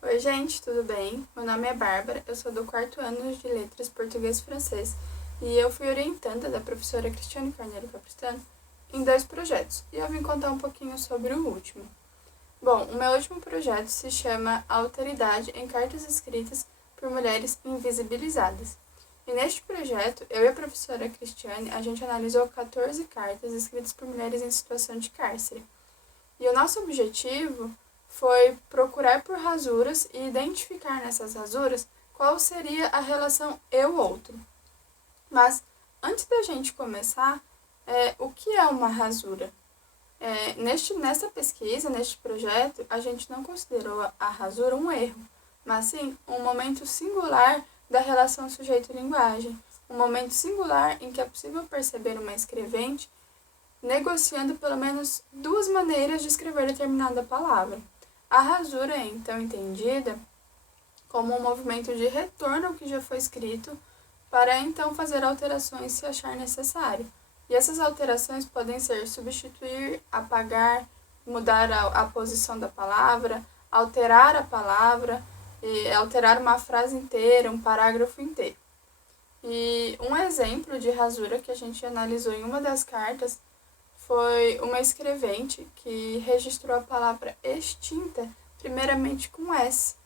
Oi, gente, tudo bem? Meu nome é Bárbara, eu sou do quarto ano de Letras Português e Francês e eu fui orientanda da professora Cristiane Carneiro Capistrano em 2 projetos e eu vim contar um pouquinho sobre o último. Bom, o meu último projeto se chama Alteridade em Cartas Escritas por Mulheres Invisibilizadas. E neste projeto, eu e a professora Cristiane, a gente analisou 14 cartas escritas por mulheres em situação de cárcere. E o nosso objetivo foi procurar por rasuras e identificar nessas rasuras qual seria a relação eu-outro. Mas, antes da gente começar, o que é uma rasura? Nesta pesquisa, neste projeto, a gente não considerou a rasura um erro, mas sim um momento singular da relação sujeito-linguagem, um momento singular em que é possível perceber uma escrevente negociando pelo menos 2 maneiras de escrever determinada palavra. A rasura é então entendida como um movimento de retorno ao que já foi escrito para então fazer alterações se achar necessário. E essas alterações podem ser substituir, apagar, mudar a posição da palavra, alterar a palavra, e alterar uma frase inteira, um parágrafo inteiro. E um exemplo de rasura que a gente analisou em uma das cartas foi uma escrevente que registrou a palavra extinta primeiramente com S,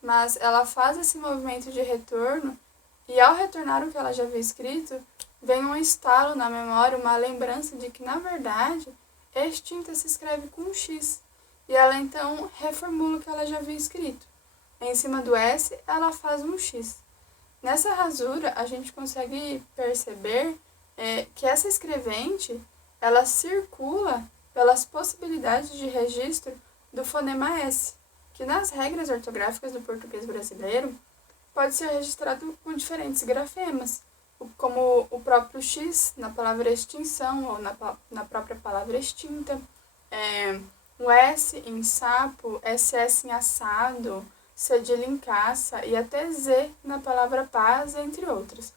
mas ela faz esse movimento de retorno e ao retornar o que ela já havia escrito, vem um estalo na memória, uma lembrança de que, na verdade, extinta se escreve com um X. E ela então reformula o que ela já havia escrito. Em cima do S, ela faz um X. Nessa rasura, a gente consegue perceber que essa escrevente ela circula pelas possibilidades de registro do fonema S, que nas regras ortográficas do português brasileiro pode ser registrado com diferentes grafemas, como o próprio X na palavra extinção ou na própria palavra extinta, o S em sapo, SS em assado, cedilha em caça e até Z na palavra paz, entre outras.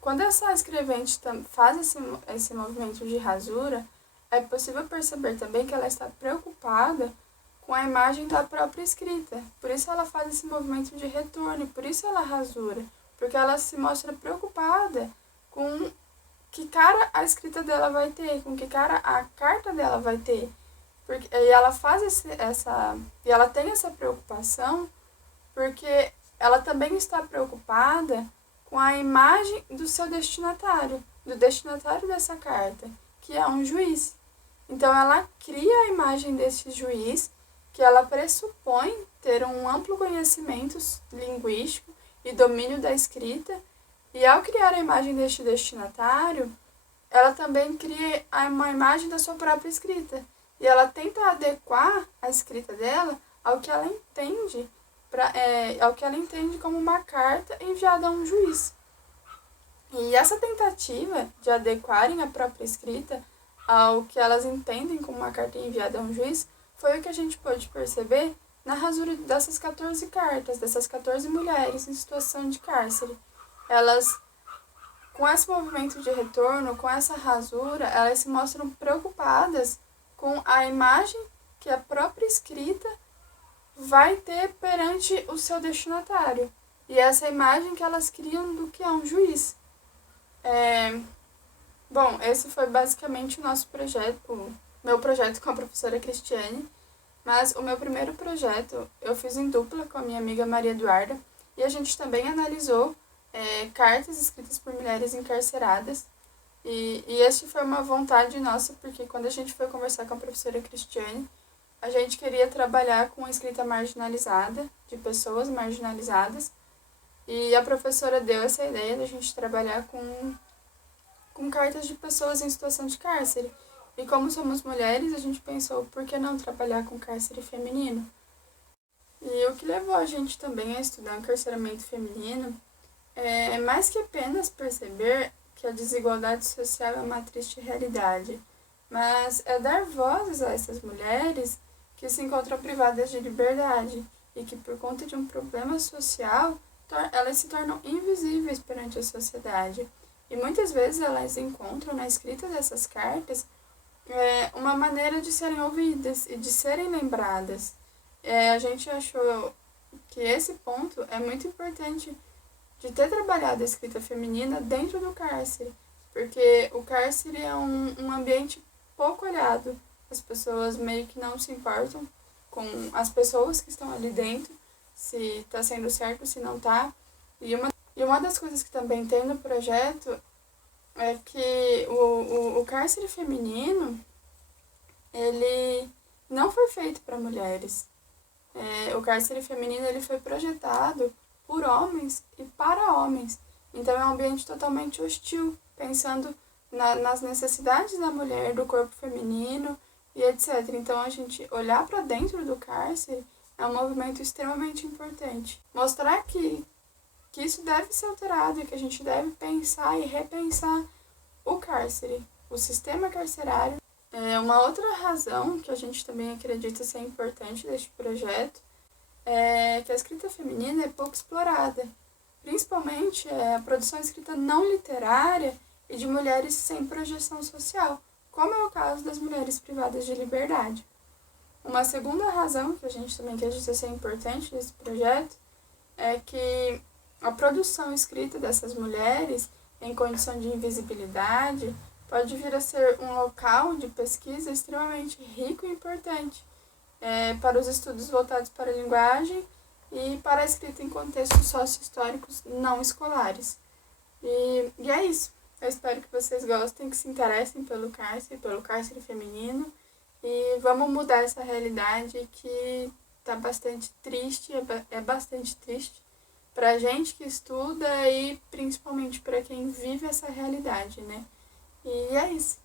Quando essa escrevente faz esse movimento de rasura, é possível perceber também que ela está preocupada com a imagem da própria escrita. Por isso ela faz esse movimento de retorno, por isso ela rasura, porque ela se mostra preocupada com que cara a escrita dela vai ter, com que cara a carta dela vai ter. E ela faz e ela tem essa preocupação porque ela também está preocupada com a imagem do seu destinatário, do destinatário dessa carta, que é um juiz. Então ela cria a imagem desse juiz, que ela pressupõe ter um amplo conhecimento linguístico e domínio da escrita, e ao criar a imagem deste destinatário, ela também cria uma imagem da sua própria escrita. E ela tenta adequar a escrita dela ao que ela entende, ao que ela entende como uma carta enviada a um juiz. E essa tentativa de adequarem a própria escrita ao que elas entendem como uma carta enviada a um juiz foi o que a gente pôde perceber na rasura dessas 14 cartas, dessas 14 mulheres em situação de cárcere. Elas, com esse movimento de retorno, com essa rasura, elas se mostram preocupadas com a imagem que a própria escrita vai ter perante o seu destinatário. E essa imagem que elas criam do que é um juiz. Bom, esse foi basicamente o nosso projeto, o meu projeto com a professora Cristiane. Mas o meu primeiro projeto eu fiz em dupla com a minha amiga Maria Eduarda. E a gente também analisou cartas escritas por mulheres encarceradas. E este foi uma vontade nossa, porque quando a gente foi conversar com a professora Cristiane, a gente queria trabalhar com a escrita marginalizada, de pessoas marginalizadas, e a professora deu essa ideia de a gente trabalhar com cartas de pessoas em situação de cárcere. E como somos mulheres, a gente pensou, por que não trabalhar com cárcere feminino? E o que levou a gente também a estudar encarceramento feminino é mais que apenas perceber que a desigualdade social é uma triste realidade, mas é dar vozes a essas mulheres que se encontram privadas de liberdade e que, por conta de um problema social, elas se tornam invisíveis perante a sociedade. E muitas vezes elas encontram na escrita dessas cartas uma maneira de serem ouvidas e de serem lembradas. A gente achou que esse ponto é muito importante de ter trabalhado a escrita feminina dentro do cárcere, porque o cárcere é um ambiente pouco olhado. As pessoas meio que não se importam com as pessoas que estão ali dentro, se está sendo certo, se não está. E uma das coisas que também tem no projeto é que o cárcere feminino, ele não foi feito para mulheres. O cárcere feminino ele foi projetado por homens e para homens. Então é um ambiente totalmente hostil, pensando nas necessidades da mulher, do corpo feminino e etc. Então a gente olhar para dentro do cárcere é um movimento extremamente importante. Mostrar que isso deve ser alterado e que a gente deve pensar e repensar o cárcere, o sistema carcerário. Uma outra razão que a gente também acredita ser importante deste projeto é que a escrita feminina é pouco explorada, principalmente a produção escrita não literária e de mulheres sem projeção social, como é o caso das mulheres privadas de liberdade. Uma segunda razão que a gente também acredita ser importante desse projeto é que a produção escrita dessas mulheres em condição de invisibilidade pode vir a ser um local de pesquisa extremamente rico e importante para os estudos voltados para a linguagem e para a escrita em contextos sócio-históricos não escolares. E é isso. Eu espero que vocês gostem, que se interessem pelo cárcere feminino, e vamos mudar essa realidade que está bastante triste, é bastante triste para a gente que estuda e principalmente para quem vive essa realidade, né? E é isso.